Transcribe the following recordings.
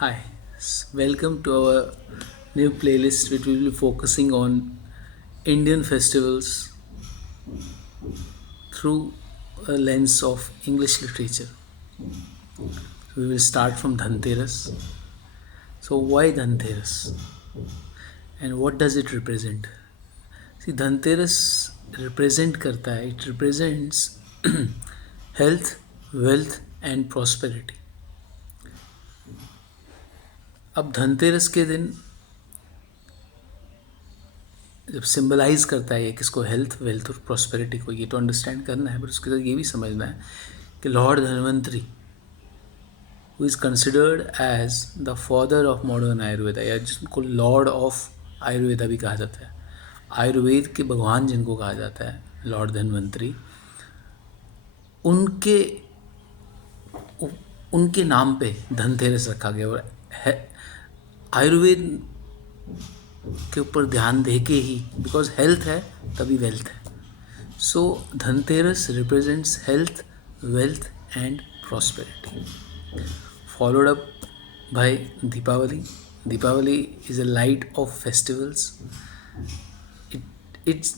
Hi, welcome to our new playlist which will be focusing on Indian festivals through a lens of English literature. We will start from Dhanteras. So, why Dhanteras and what does it represent? See, Dhanteras it represents health, wealth, and prosperity. अब धनतेरस के दिन जब symbolize करता है ये किसको, health, wealth और prosperity को, ये तो अंडरस्टैंड करना है, पर उसके साथ ये भी समझना है कि lord Dhanvantari who is considered as the father of modern Ayurveda, या जिनको लॉर्ड ऑफ आयुर्वेदा भी कहा जाता है, आयुर्वेद के भगवान जिनको कहा जाता है, लॉर्ड धन्वंतरी, उनके उनके नाम पे धनतेरस रखा गया। और आयुर्वेद के ऊपर ध्यान दे के ही, बिकॉज हेल्थ है तभी वेल्थ है, so Dhanteras represents health, wealth and prosperity, followed up by Deepawali. Deepawali is a light of festivals. It's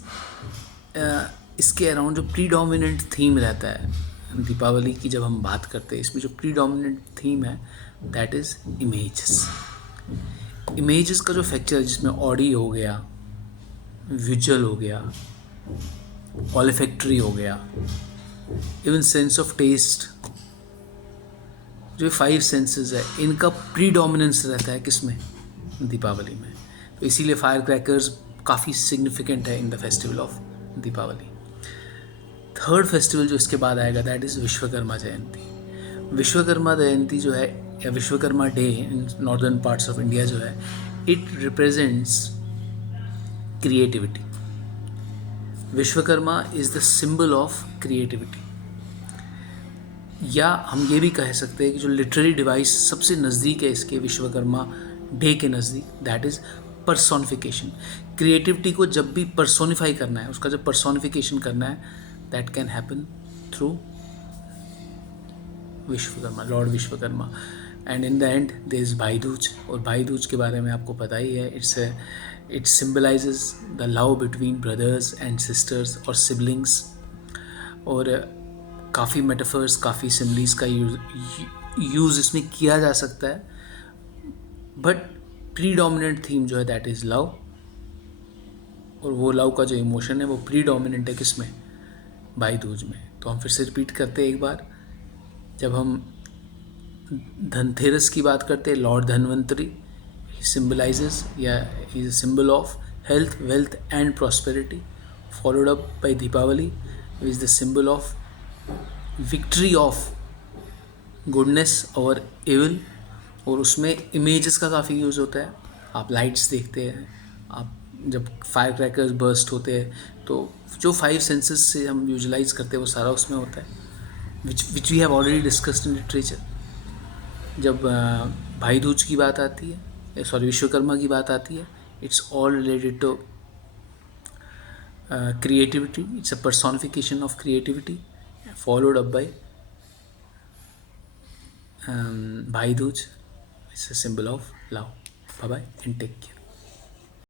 इसके अराउंड जो प्रीडोमिनेंट थीम रहता है दीपावली की, जब हम बात करते हैं, इसमें जो प्रीडोमिनेंट थीम है दैट इज़ इमेजेस. इमेजेस का जो फैक्टर है, जिसमें ऑडियो हो गया, विजुअल हो गया, ऑलिफैक्टरी हो गया, इवन सेंस ऑफ टेस्ट, जो 5 सेंसेस है, इनका प्रीडोमिनेंस रहता है किसमें, दीपावली में. तो इसीलिए फायर क्रैकर्स काफ़ी सिग्निफिकेंट है in the festival of Deepawali. Third festival जो इसके बाद आएगा दैट इज़ विश्वकर्मा जयंती. विश्वकर्मा जयंती जो है, या Vishwakarma day in northern parts of India जो है, it represents creativity. Vishwakarma is the symbol of creativity. या हम ये भी कह सकते हैं कि जो लिटरेरी डिवाइस सबसे नज़दीक है इसके विश्वकर्मा डे के नज़दीक, दैट इज़ पर्सोनिफिकेशन. क्रिएटिविटी को जब भी पर्सोनिफाई करना है, उसका जब पर्सोनिफिकेशन करना है, that can happen through Vishwakarma, lord Vishwakarma. And in the end there is Bhai Dooj. और भाई दूज के बारे में आपको पता ही है, it symbolises the love between brothers and sisters और सिबलिंग्स. और काफ़ी मेटाफर्स, काफ़ी सिमलीज का यूज़ इसमें किया जा सकता है, बट प्रीडोमिनेंट थीम जो है दैट इज़ लव. और वो लव का जो इमोशन है वो प्रीडोमिनेंट है किसमें, भाई दूज में. तो हम फिर से रिपीट करते हैं एक बार. जब हम धनतेरस की बात करते हैं, लॉर्ड धन्वंतरी सिम्बलाइजेस, या is a symbol of health, wealth and prosperity, followed up by Deepawali is the symbol of victory of goodness और इविल. और उसमें इमेजेस का काफ़ी यूज़ होता है. आप लाइट्स देखते हैं, आप जब फायर क्रैकर्स बर्स्ट होते हैं, तो जो 5 सेंसेस से हम यूजलाइज करते हैं वो सारा उसमें होता है, which we have already discussed in literature. जब भाई दूज की बात आती है, सॉरी विश्वकर्मा की बात आती है, it's all related to creativity. It's a personification of creativity, followed up by Bhai Dooj. It's a symbol of love. Bye bye and take care.